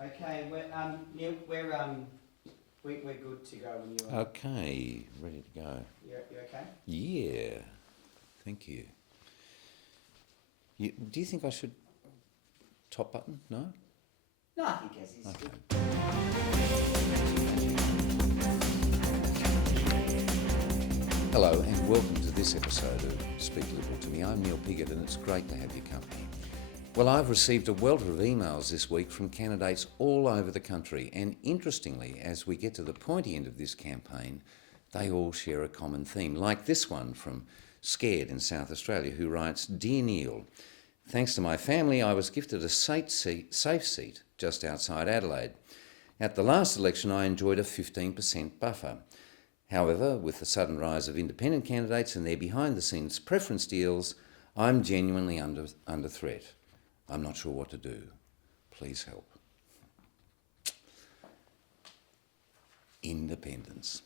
Okay, Neil, we're good to go when you are. Okay, ready to go. You okay? Yeah, thank you. Do you think I should top button? No? No, I think as is good. Hello and welcome to this episode of Speak Liberal to Me. I'm Neil Piggott and it's great to have your company. Well, I've received a welter of emails this week from candidates all over the country, and interestingly, as we get to the pointy end of this campaign, they all share a common theme, like this one from Scared in South Australia, who writes, Dear Neil, thanks to my family, I was gifted a safe seat just outside Adelaide. At the last election, I enjoyed a 15% buffer. However, with the sudden rise of independent candidates and their behind-the-scenes preference deals, I'm genuinely under threat. I'm not sure what to do. Please help. Independence.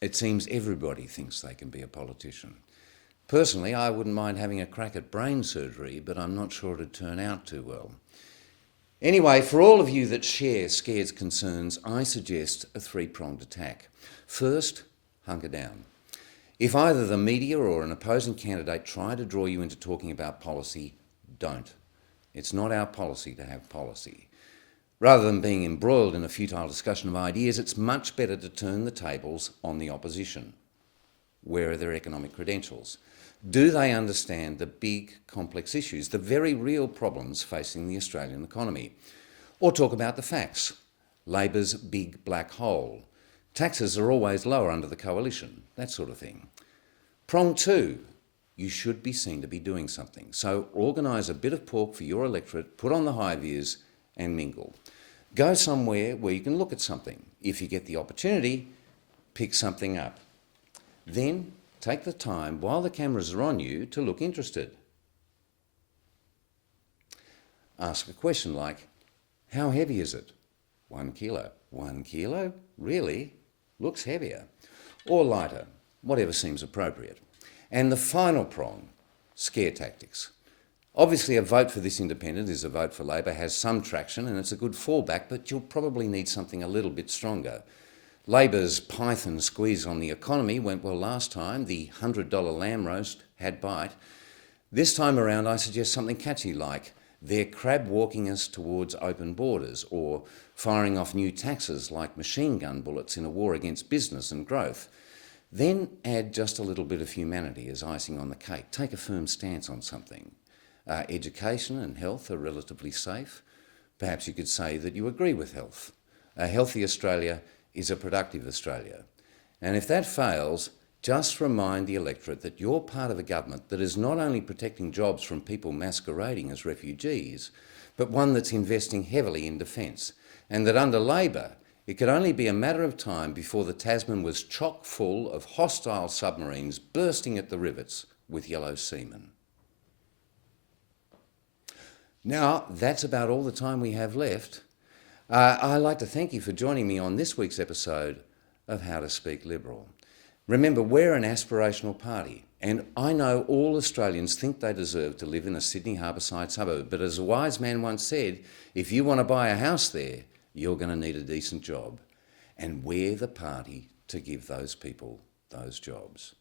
It seems everybody thinks they can be a politician. Personally, I wouldn't mind having a crack at brain surgery, but I'm not sure it'd turn out too well. Anyway, for all of you that share Scared's concerns, I suggest a three-pronged attack. First, hunker down. If either the media or an opposing candidate try to draw you into talking about policy, don't. It's not our policy to have policy. Rather than being embroiled in a futile discussion of ideas, it's much better to turn the tables on the opposition. Where are their economic credentials? Do they understand the big, complex issues, the very real problems facing the Australian economy? Or talk about the facts. Labor's big black hole. Taxes are always lower under the coalition, that sort of thing. Prong 2. You should be seen to be doing something. So organise a bit of pork for your electorate, put on the high vis and mingle. Go somewhere where you can look at something. If you get the opportunity, pick something up. Then take the time while the cameras are on you to look interested. Ask a question like, how heavy is it? 1 kilo. 1 kilo? Really? Looks heavier. Or lighter, whatever seems appropriate. And the final prong, scare tactics. Obviously a vote for this independent is a vote for Labor, has some traction and it's a good fallback, but you'll probably need something a little bit stronger. Labor's Python squeeze on the economy went well last time. The $100 lamb roast had bite. This time around I suggest something catchy like they're crab walking us towards open borders, or firing off new taxes like machine gun bullets in a war against business and growth. Then add just a little bit of humanity as icing on the cake. Take a firm stance on something. Education and health are relatively safe. Perhaps you could say that you agree with health. A healthy Australia is a productive Australia. And if that fails, just remind the electorate that you're part of a government that is not only protecting jobs from people masquerading as refugees, but one that's investing heavily in defence, and that under Labor, it could only be a matter of time before the Tasman was chock full of hostile submarines bursting at the rivets with yellow seamen. Now, that's about all the time we have left. I'd like to thank you for joining me on this week's episode of How to Speak Liberal. Remember, we're an aspirational party, and I know all Australians think they deserve to live in a Sydney harbourside suburb, but as a wise man once said, if you want to buy a house there, you're going to need a decent job. And we're the party to give those people those jobs.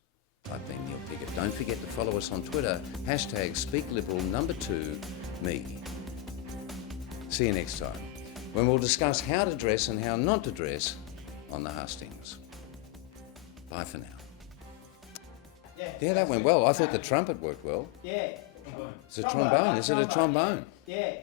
I've been Neil Piggott. Don't forget to follow us on Twitter, #SpeakLiberal2me. See you next time, when we'll discuss how to dress and how not to dress on the hustings. Bye for now. Yeah, that went well. I thought the trumpet worked well. Yeah. It's a trombone. Is it a trombone? Yeah.